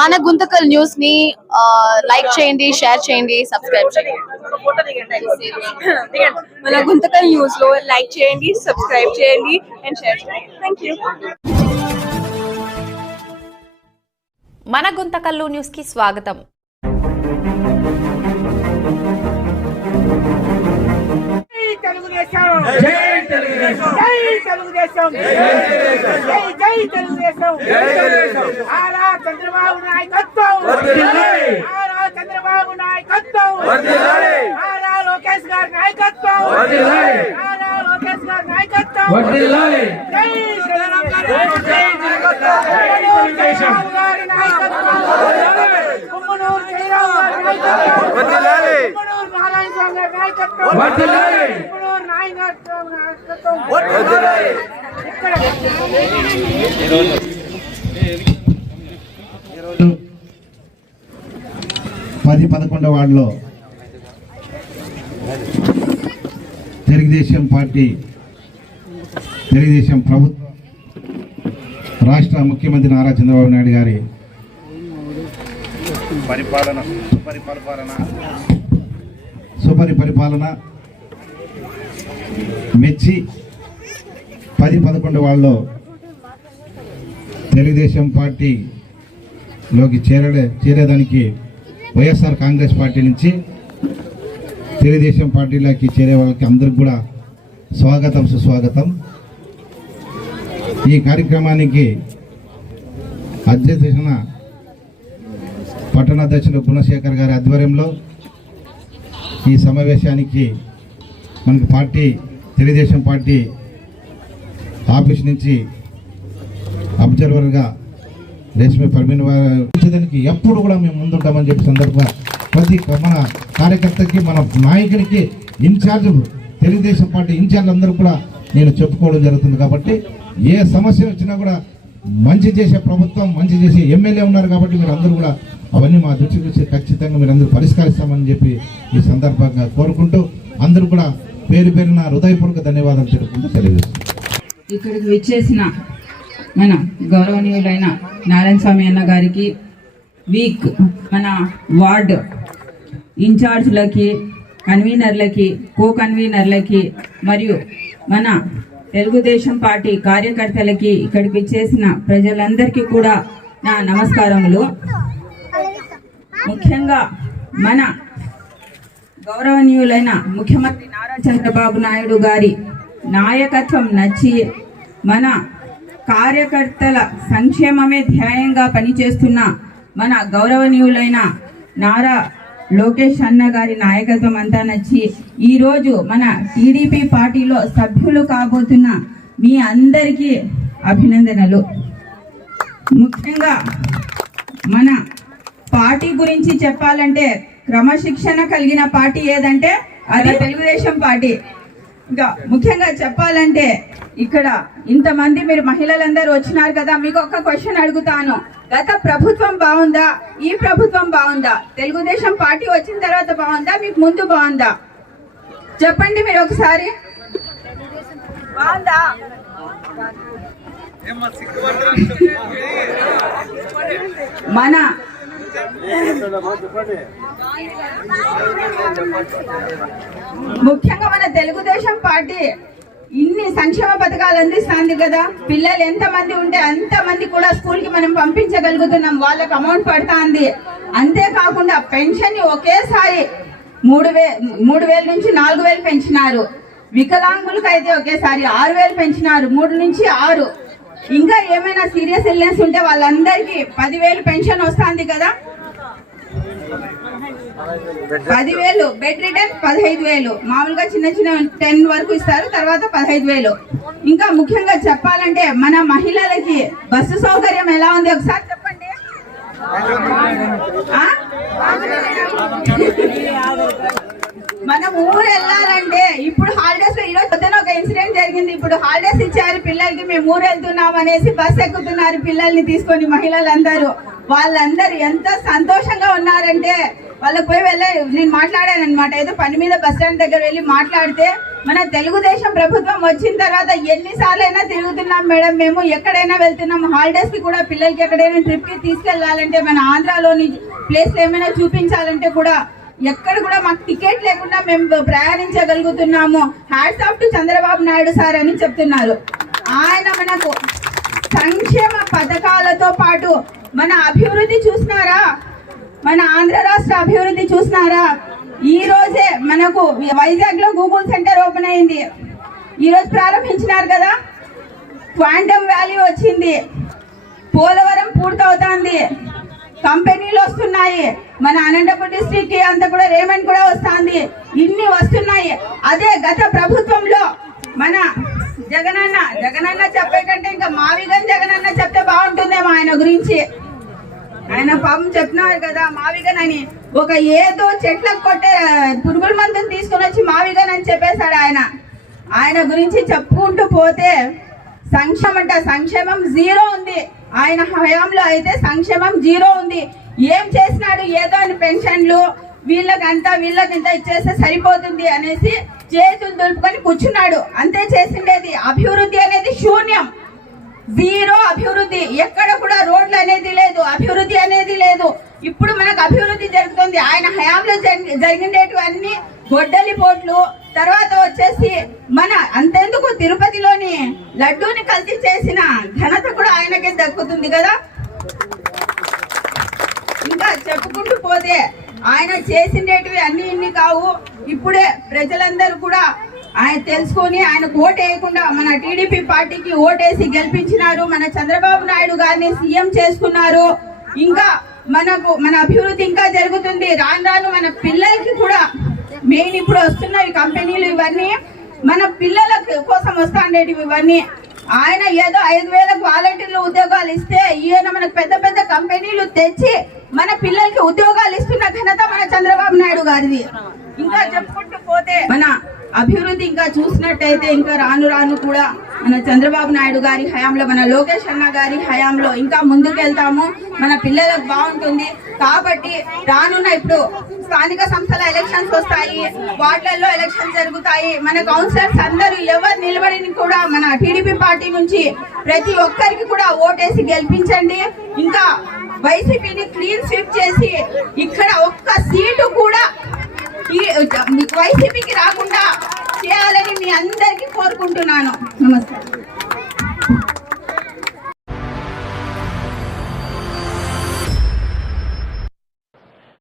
మన గుంతకల్ న్యూస్ ని లైక్ చేయండి, షేర్ చేయండి, సబ్స్క్రైబ్ చేయండి. మన గుంతకల్ న్యూస్ లో లైక్ చేయండి, సబ్స్క్రైబ్ చేయండి అండ్ షేర్ చేయండి. థాంక్యూ. మన గుంతకల్లు న్యూస్ కి స్వాగతం. చంద్రబాబు నాయకత్వం, చంద్రబాబు నాయకత్వం, లోకేష్ గారి నాయకత్వం, లోకేష్ గారి నాయకత్వం, కుమ్మనూరు శ్రీరామ్ గారి నాయకత్వం, కుమ్మనూరు నారాయణ స్వామి గారి నాయకత్వం, కుమ్మనూరు నాయకత్వం. 10-11 వార్డులో తెలుగుదేశం పార్టీ, తెలుగుదేశం ప్రభుత్వం, రాష్ట్ర ముఖ్యమంత్రి నారా చంద్రబాబు నాయుడు గారి సుపరిపాలన మెచ్చి 10-11 వార్డులో తెలుగుదేశం పార్టీలోకి చేరేదానికి వైఎస్ఆర్ కాంగ్రెస్ పార్టీ నుంచి తెలుగుదేశం పార్టీలోకి చేరే వాళ్ళకి అందరికి కూడా స్వాగతం, సుస్వాగతం. ఈ కార్యక్రమానికి అధ్యక్షన పట్టణాధ్యక్షులు గుణశేఖర్ గారి ఆధ్వర్యంలో ఈ సమావేశానికి మనకి తెలుగుదేశం పార్టీ ఆఫీస్ నుంచి అబ్జర్వర్గా రేష్మి పర్వీన్ వారికి ఎప్పుడు కూడా మేము ముందుంటామని చెప్పి సందర్భంగా ప్రతి మన కార్యకర్తకి, మన నాయకుడికి, ఇన్ఛార్జ్, తెలుగుదేశం పార్టీ ఇన్ఛార్జ్ అందరూ కూడా నేను చెప్పుకోవడం జరుగుతుంది. కాబట్టి ఏ సమస్య వచ్చినా కూడా మంచి చేసే ప్రభుత్వం, మంచి చేసే ఎమ్మెల్యే ఉన్నారు కాబట్టి మీరు అందరూ కూడా అవన్నీ మా దృష్టికి వచ్చి ఖచ్చితంగా మీరు అందరూ పరిష్కరిస్తామని చెప్పి ఈ సందర్భంగా కోరుకుంటూ అందరూ కూడా పేరు పేరున హృదయపూర్వక ధన్యవాదాలు తెలుపుకుంటూ తెలియజేస్తున్నాను. ఇక్కడికి విచ్చేసిన మన గౌరవనీయులైన నారాయణ స్వామి అన్న గారికి, మన వార్డు ఇన్ఛార్జ్లకి, కన్వీనర్లకి, కో కన్వీనర్లకి మరియు మన తెలుగుదేశం పార్టీ కార్యకర్తలకి, ఇక్కడికి విచ్చేసిన ప్రజలందరికీ కూడా నా నమస్కారములు. ముఖ్యంగా మన గౌరవనీయులైన ముఖ్యమంత్రి నారా చంద్రబాబు నాయుడు గారి నాయకత్వం నచ్చి మన కార్యకర్తల సంక్షేమమే ధ్యేయంగా పనిచేస్తున్న మన గౌరవనీయులైన నారా లోకేష్ అన్న గారి నాయకత్వం అంతా నచ్చి ఈరోజు మన టీడీపీ పార్టీలో సభ్యులు కాబోతున్న మీ అందరికీ అభినందనలు. ముఖ్యంగా మన పార్టీ గురించి చెప్పాలంటే క్రమశిక్షణ కలిగిన పార్టీ ఏదంటే అది తెలుగుదేశం పార్టీ. ఇంకా ముఖ్యంగా చెప్పాలంటే ఇక్కడ ఇంతమంది మీరు మహిళలందరూ వచ్చినారు కదా, మీకు ఒక క్వశ్చన్ అడుగుతాను. గత ప్రభుత్వం బాగుందా, ఈ ప్రభుత్వం బాగుందా? తెలుగుదేశం పార్టీ వచ్చిన తర్వాత బాగుందా, మీకు ముందు బాగుందా? చెప్పండి మీరు ఒకసారి. బాగుందా? మన ముఖ్యంగా మన తెలుగుదేశం పార్టీ ఇన్ని సంక్షేమ పథకాలు అందిస్తుంది కదా. పిల్లలు ఎంతమంది ఉంటే అంతమంది కూడా స్కూల్ కి మనం పంపించగలుగుతున్నాం, వాళ్ళకి అమౌంట్ పడుతుంది. అంతేకాకుండా పెన్షన్ ఒకేసారి 3,000 నుంచి 4,000 పెంచినారు. వికలాంగులకు అయితే ఒకేసారి 6,000 పెంచినారు, 3 నుంచి 6. ఇంకా ఏమైనా సీరియస్ ఇల్నెస్ ఉంటే వాళ్ళందరికీ 10,000 పెన్షన్ వస్తుంది కదా. 10,000 బెడ్ రిటర్న్ 15,000, మామూలుగా చిన్న 10 వరకు ఇస్తారు, తర్వాత 15,000. ఇంకా ముఖ్యంగా చెప్పాలంటే మన మహిళలకి బస్సు సౌకర్యం ఎలా ఉంది ఒకసారి చెప్పండి. మనం ఊరు వెళ్ళాలంటే ఇప్పుడు హాలిడేస్, ఈరోజు పొద్దున ఒక ఇన్సిడెంట్ జరిగింది. ఇప్పుడు హాలిడేస్ ఇచ్చారు పిల్లలకి, మేము ఊరు వెళ్తున్నాం అనేసి బస్ ఎక్కుతున్నారు పిల్లల్ని తీసుకొని మహిళలందరూ. వాళ్ళందరూ ఎంత సంతోషంగా ఉన్నారంటే వాళ్ళకి పోయి నేను మాట్లాడాను అనమాట. ఏదో పని మీద బస్ స్టాండ్ దగ్గర వెళ్ళి మాట్లాడితే మన తెలుగుదేశం ప్రభుత్వం వచ్చిన తర్వాత ఎన్నిసార్లు అయినా తిరుగుతున్నాం మేడం. మేము ఎక్కడైనా వెళ్తున్నాం, హాలిడేస్ కి కూడా పిల్లలకి ఎక్కడైనా ట్రిప్ కి తీసుకెళ్లాలంటే, మన ఆంధ్రాలోని ప్లేస్లు ఏమైనా చూపించాలంటే కూడా ఎక్కడ కూడా మాకు టికెట్ లేకుండా మేము ప్రయాణించగలుగుతున్నాము. Hats off to Chandrababu Naidu sir అని చెప్తున్నారు. ఆయన మనకు సంక్షేమ పథకాలతో పాటు మన అభివృద్ధి చూసినారా, మన ఆంధ్ర రాష్ట్ర అభివృద్ధి చూసినారా. ఈ రోజే మనకు వైజాగ్ లో గూగుల్ సెంటర్ ఓపెన్ అయింది, ఈ రోజు ప్రారంభించినారు కదా. క్వాంటమ్ వ్యాలీ వచ్చింది, పోలవరం పూర్తవుతోంది, కంపెనీలు వస్తున్నాయి. మన అనంతపురం డిస్ట్రిక్ట్ కి అంతా కూడా రేమండ్ కూడా వస్తుంది. ఇన్ని వస్తున్నాయి. అదే గత ప్రభుత్వంలో మన జగనన్న చెప్పే కంటే ఇంకా మావిగన్ జగనన్న చెప్తే బాగుంటుందేమో ఆయన గురించి. ఆయన పాపం చెప్తున్నారు కదా మావిగన్ అని. ఒక ఏదో చెట్లకు కొట్టే పురుగుల మందుని తీసుకొని వచ్చి మావిగన్ అని చెప్పేశాడు ఆయన. ఆయన గురించి చెప్పుకుంటూ పోతే సంక్షేమం జీరో ఉంది. ఆయన హయాంలో అయితే సంక్షేమం జీరో ఉంది. ఏం చేసినాడు, ఏదో అని పెన్షన్లు వీళ్ళకంత ఇచ్చేస్తే సరిపోతుంది అనేసి చేతులు దులుపుకొని కూర్చున్నాడు. అంతే చేసిండేది. అభివృద్ధి అనేది శూన్యం, జీరో అభివృద్ధి. ఎక్కడ కూడా రోడ్లు అనేది లేదు, అభివృద్ధి అనేది లేదు. ఇప్పుడు మనకు అభివృద్ధి జరుగుతుంది. ఆయన హయాంలో జరిగిండేటివన్నీ గొడ్డలి పోట్లు. తర్వాత వచ్చేసి మన అంతెందుకు తిరుపతిలోని లడ్డూని కల్తీ చేసిన ఘనత కూడా ఆయనకే దక్కుతుంది కదా. ఇంకా చెప్పుకుంటూ పోతే ఆయన చేసిండేటివి అన్ని ఇన్ని కావు. ఇప్పుడే ప్రజలందరూ కూడా ఆయన తెలుసుకొని ఆయనకు ఓటు వేయకుండా మన టీడీపీ పార్టీకి ఓటేసి గెలిపించినారు. మన చంద్రబాబు నాయుడు గారిని సీఎం చేసుకున్నారు. ఇంకా మన అభివృద్ధి ఇంకా జరుగుతుంది. రాను మన పిల్లలకి కూడా మెయిన్ ఇప్పుడు వస్తున్నవి కంపెనీలు, ఇవన్నీ మన పిల్లల కోసం వస్తాండేటివి ఇవన్నీ. ఆయన ఏదో 5,000 వాలంటీర్లు ఉద్యోగాలు ఇస్తే ఈయన మనకు పెద్ద కంపెనీలు తెచ్చి మన పిల్లలకి ఉద్యోగాలు ఇస్తున్న ఘనత మన చంద్రబాబు నాయుడు గారిది. ఇంకా చెప్పుకుంటూ పోతే మన అభివృద్ధి ఇంకా చూసినట్టయితే ఇంకా రాను కూడా మన చంద్రబాబు నాయుడు గారి హయాంలో, మన లోకేష్ అన్న గారి హయాంలో ఇంకా ముందుకెళ్తాము. మన పిల్లలకు బాగుంటుంది. కాబట్టి రానున్న ఇప్పుడు స్థానిక సంస్థల ఎలక్షన్స్ వస్తాయి, వార్డులలో ఎలక్షన్ జరుగుతాయి. మన కౌన్సిలర్స్ అందరూ ఎవరు నిలబడిని కూడా మన టీడీపీ పార్టీ నుంచి ప్రతి ఒక్కరికి కూడా ఓటేసి గెలిపించండి. ఇంకా వైసీపీని క్లీన్ స్వీప్ చేసి ఇక్కడ ఒక్క సీటు కూడా వైసీపీకి రాకుండా చేయాలని మీ అందరికీ కోరుకుంటున్నాను. నమస్కారం.